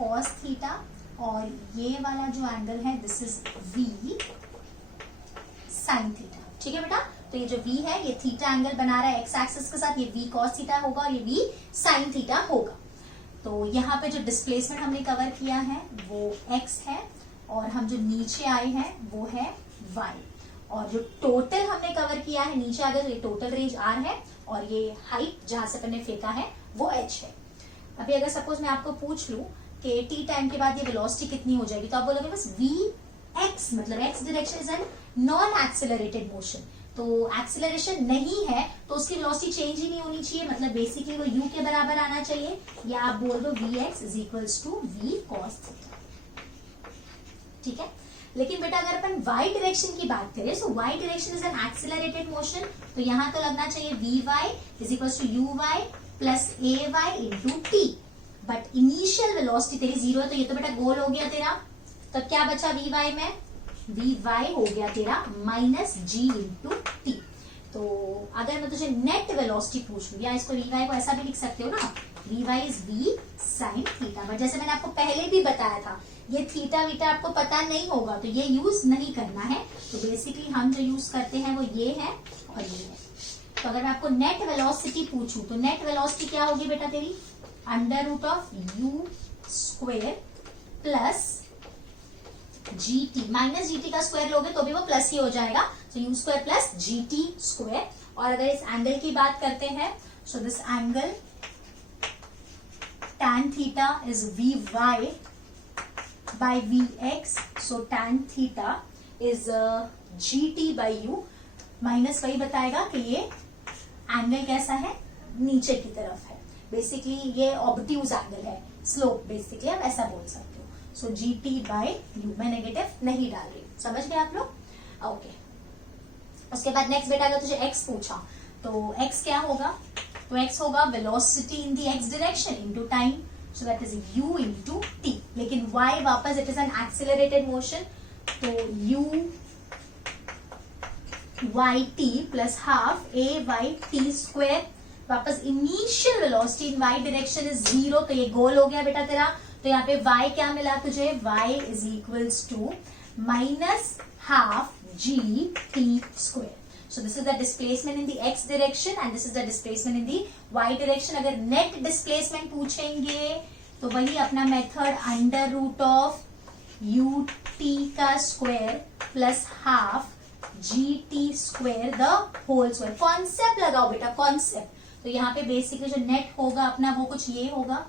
cos theta, और ये वाला जो एंगल है this is v sin theta, ठीक है बेटा। तो ये जो v है ये थीटा एंगल बना रहा है x एक्सिस के साथ, ये v cos थीटा होगा और ये v sin थीटा होगा। तो यहाँ पे जो डिस्प्लेसमेंट हमने कवर किया है वो x है, और हम जो नीचे आए हैं वो है y, और जो टोटल हमने कवर किया है नीचे आ गया, तो ये टोटल रेंज r है, और ये हाइट जहां से हमने फेंका है वो h है। अभी अगर सपोज मैं आपको पूछ लूं कि टी टाइम के बाद ये वेलोसिटी कितनी हो जाएगी, तो आप बोलोगे बस वी एक्स, मतलब x direction is N non accelerated motion, तो एक्सेलरेशन नहीं है तो उसकी वेलोसिटी चेंज ही नहीं होनी चाहिए, मतलब बेसिकली वो u के बराबर आना चाहिए, या आप बोल दो V X is equals to V cos theta. ठीक है, लेकिन बेटा अगर अपन y डायरेक्शन की बात करें, so y direction is an accelerated motion, तो यहां तो लगना चाहिए V Y is equals to U Y plus A Y into T, but initial velocity तेरी जीरो है, तो ये तो बेटा गोल हो गया तेरा, तब क्या बचा वी वाई में, वी वाई हो गया तेरा माइनस जी इंटू टी। तो अगर मैं तुझे नेट वेलोसिटी पूछ लूं, या इसको वी वाई को ऐसा भी लिख सकते हो ना, V Y is V sine theta, but जैसे मैंने आपको पहले भी बताया था ये थीटा वीटा आपको पता नहीं होगा तो ये यूज नहीं करना है, तो बेसिकली हम जो यूज करते हैं वो ये है और ये है। तो अगर मैं आपको नेट वेलोसिटी पूछूं तो नेट वेलोसिटी क्या होगी बेटा तेरी, under root of U square plus G T, minus G T का स्क्वायर लोगे तो भी वो प्लस ही हो जाएगा, तो U square plus G T square. और अगर इस एंगल की बात करते हैं, so this angle tan theta is Vy by Vx, so tan theta is GT by U, minus वही बताएगा कि ये एंगल कैसा है, नीचे की तरफ है, बेसिकली ये ऑब्ट्यूज एंगल है, स्लोप बेसिकली आप ऐसा बोल सकते हो। सो GT by U, मैं नेगेटिव नहीं डाल रही, समझ गए आप लोग? ओके, उसके बाद नेक्स्ट बेटा अगर तुझे x पूछा तो x क्या होगा, तो x होगा velocity in the x direction into time, so that is u into t, लेकिन y वापस it is an accelerated motion, तो u y t plus half a y t square, वापस initial velocity in y direction is zero, तो ये गोल हो गया बेटा तेरा, तो यहाँ पे y क्या मिला तुझे, y is equals to minus half g t square. So this is the displacement in the x direction and this is the displacement in the y direction। अगर net displacement पूछेंगे तो वही अपना method under root of u t का square plus half G T square the whole square. Concept लगाओ बेटा, कॉन्सेप्ट। तो यहाँ पे बेसिकली जो नेट होगा अपना वो कुछ ये होगा,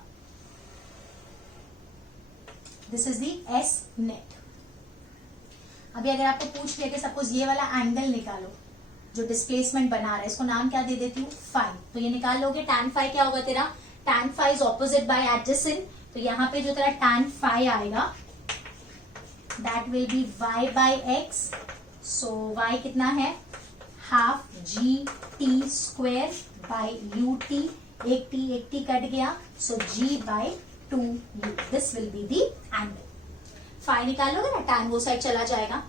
this is the S net. अभी अगर आपको पूछ लिया कि सपोज ये वाला एंगल निकालो जो डिस्प्लेसमेंट बना रहा है, इसको नाम क्या दे देती हूँ, फाई, तो ये निकाल लोगे, tan फाई क्या होगा तेरा, tan phi is opposite by adjacent, तो यहाँ पे जो तेरा tan फाई आएगा that will be y by X, so y कितना है, half G T square by U T, एक टी कट गया, so g by 2u, this will be the angle. Phi निकाल लोगे ना, tan वो साइड चला जाएगा।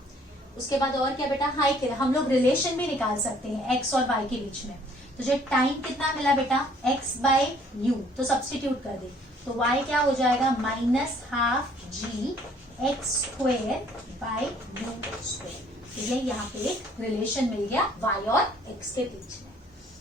उसके बाद और क्या बेटा, हाई के हम लोग रिलेशन भी निकाल सकते हैं x और y के बीच में, तो जो टाइम कितना मिला बेटा, x बाय यू, तो सब्सटीट्यूट कर दे, तो y क्या हो जाएगा, minus half G X square by U square. तो ये यहाँ पे एक रिलेशन मिल गया y और x के बीच में।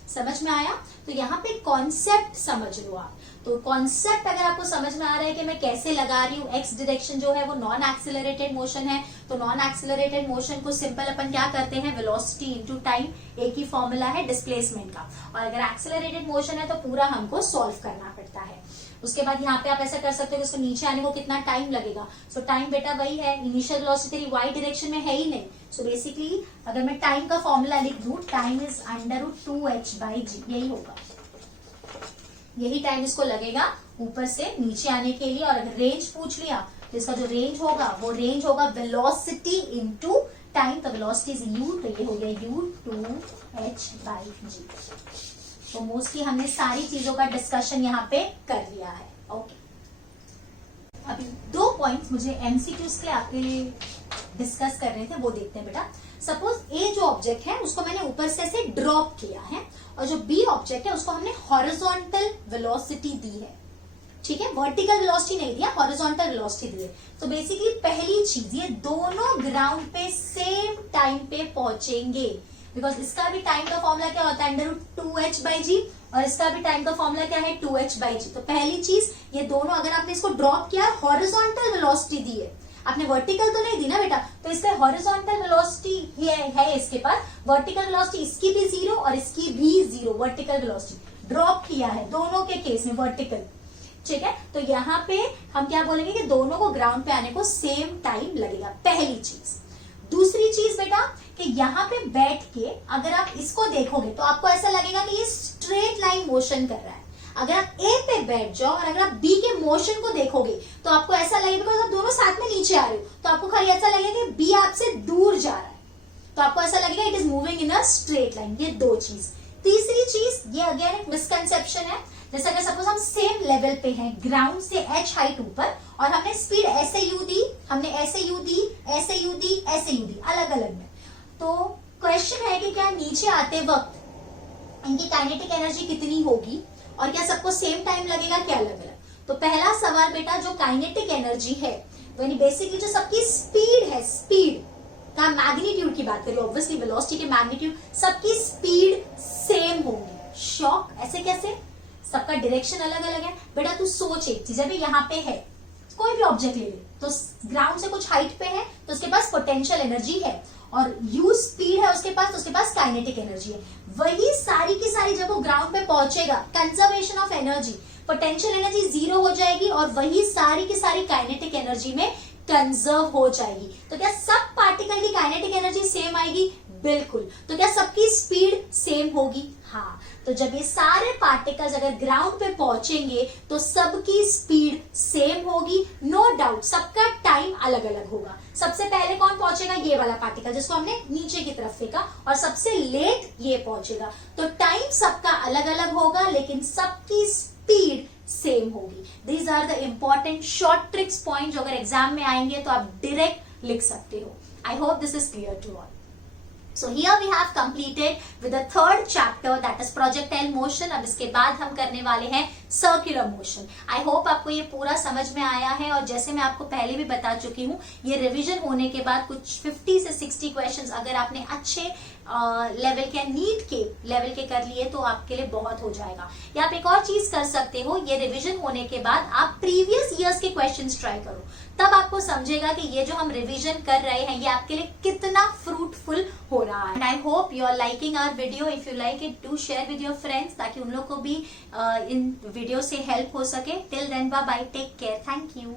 समझ में आया? तो यहाँ पे कॉन्सेप्ट समझ लो आप। तो कॉन्सेप्ट अगर आपको समझ में आ रहा है कि मैं कैसे लगा रही हूँ, एक्स डायरेक्शन जो है वो नॉन एक्सेलरेटेड मोशन है, तो नॉन एक्सेलरेटेड मोशन को सिंपल अपन क्या करते हैं, वेलोसिटी इनटू टाइम, एक ही फॉर्मूला है डिस्प्लेसमेंट का, और अगर एक्सेलरेटेड मोशन है तो पूरा हमको सॉल्व करना पड़ता है। उसके बाद यहाँ पे आप ऐसा कर सकते हो कि उसको नीचे आने को कितना टाइम लगेगा, सो टाइम बेटा वही है, इनिशियल वेलोसिटी तेरी वाई डायरेक्शन में है ही नहीं, सो बेसिकली अगर मैं टाइम का फॉर्मूला लिख दूं, time is under root 2h by g, यही होगा, यही टाइम इसको लगेगा ऊपर से नीचे आने के लिए। और अगर रेंज पूछ लिया तो इसका जो रेंज होगा वो रेंज होगा वेलोसिटी इनटू टाइम, तो वेलोसिटी इज u, तो ये हो गया u 2h बाई जी। तो मोस्टली हमने सारी चीजों का डिस्कशन यहाँ पे कर लिया है। ओके, अभी 2 पॉइंट्स मुझे एमसीक्यूज के लिए आपके डिस्कस कर रहे थे, वो देखते हैं बेटा। सपोज ए जो ऑब्जेक्ट है उसको मैंने ऊपर से ड्रॉप किया है, और जो बी ऑब्जेक्ट है उसको हमने हॉरिजॉन्टल वेलोसिटी दी है, ठीक है, वर्टिकल वेलोसिटी नहीं दिया, हॉरिजॉन्टल वेलोसिटी दी है। तो बेसिकली पहली चीज, ये दोनों ग्राउंड पे सेम टाइम पे पहुंचेंगे, बिकॉज इसका भी टाइम का फॉर्मूला क्या होता है, अंडर रूट 2h बाई जी, और इसका भी टाइम का फॉर्मूला क्या है, 2h बाई जी। तो पहली चीज, ये दोनों अगर आपने इसको ड्रॉप किया, हॉरिजॉन्टल वेलोसिटी दी है, आपने वर्टिकल तो नहीं दी ना बेटा, तो इसका हॉरिजॉन्टल वेलोसिटी है इसके पास, वर्टिकल वेलोसिटी इसकी भी 0 और इसकी भी 0, वर्टिकल वेलोसिटी ड्रॉप किया है दोनों के केस में वर्टिकल। ठीक है, तो यहाँ पे हम क्या बोलेंगे कि दोनों को ग्राउंड पे आने को सेम टाइम लगेगा, पहली चीज। दूसरी चीज बेटा कि यहाँ पे बैठ के अगर आप इसको देखोगे तो आपको ऐसा लगेगा कि ये स्ट्रेट लाइन मोशन कर रहा है। अगर आप ए पे बैठ जाओ और अगर आप बी के मोशन को देखोगे तो आपको ऐसा लगेगा, बिकॉज आप दोनों साथ में नीचे आ रहे हो तो आपको खाली ऐसा लगेगा कि बी आपसे दूर जा रहा है, तो आपको ऐसा लगेगा it is moving in a straight line. ये दो चीज। तीसरी चीज, ये अगेन एक मिसकंसेप्शन है, जैसे अगर सपोज हम सेम लेवल पे हैं, ग्राउंड से h हाइट ऊपर, और हमने स्पीड ऐसे यू दी, हमने ऐसे यू दी, ऐसे यू दी, ऐसे यू दी, अलग अलग में, तो क्वेश्चन है कि क्या नीचे आते वक्त इनकी काइनेटिक एनर्जी कितनी होगी और क्या सबको सेम टाइम लगेगा क्या अलग अलग। तो पहला सवाल बेटा, जो काइनेटिक एनर्जी है यानी बेसिकली जो सबकी स्पीड है, स्पीड का मैग्नीट्यूड की बात करें, ऑब्वियसली वेलोसिटी के मैग्नीट्यूड, सबकी स्पीड सेम होंगी। शॉक, ऐसे कैसे? सबका डायरेक्शन अलग अलग है। बेटा तू सोच एक चीज, अभी यहाँ पे है कोई भी ऑब्जेक्ट ले ले, तो ग्राउंड से कुछ हाइट पे है तो उसके पास पोटेंशियल एनर्जी है, और यू स्पीड है उसके पास, तो उसके पास काइनेटिक एनर्जी है। वही सारी की सारी जब वो ग्राउंड पे पहुंचेगा, conservation of energy, potential energy zero हो जाएगी और वही सारी की सारी काइनेटिक एनर्जी में कंजर्व हो जाएगी। तो क्या सब पार्टिकल की काइनेटिक एनर्जी सेम आएगी? बिल्कुल। तो क्या सबकी स्पीड सेम होगी? हाँ। तो जब ये सारे पार्टिकल्स अगर ग्राउंड पे पहुंचेंगे तो सबकी स्पीड सेम होगी, नो डाउट। सबका टाइम अलग अलग होगा। सबसे पहले कौन पहुंचेगा? ये वाला पार्टिकल जिसको हमने नीचे की तरफ फेंका, और सबसे लेट ये पहुंचेगा। तो टाइम सबका अलग अलग होगा लेकिन सबकी स्पीड सेम होगी। These are the important short tricks point जो अगर एग्जाम में आएंगे तो आप डायरेक्ट लिख सकते हो। I hope this is clear to all. So here we have completed with the third chapter, that is projectile motion। अब इसके बाद हम करने वाले हैं circular motion। I hope आपको ये पूरा समझ में आया है, और जैसे मैं आपको पहले भी बता चुकी हूँ, ये रिवीजन होने के बाद कुछ 50 से 60 क्वेश्चंस अगर आपने अच्छे लेवल के, नीट के लेवल के कर लिए तो आपके लिए बहुत हो जाएगा। या आप एक और चीज कर सकते हो, ये रिवीजन होने के बाद आप प्रीवियस ईयर्स के क्वेश्चंस ट्राई करो, तब आपको समझेगा कि ये जो हम रिवीजन कर रहे हैं ये आपके लिए कितना फ्रूटफुल हो रहा है। And I hope you are liking our video. If you like it, do share with your friends ताकि उन लोग को भी इन वीडियो से हेल्प हो सके। Till then bye bye, take care, thank you.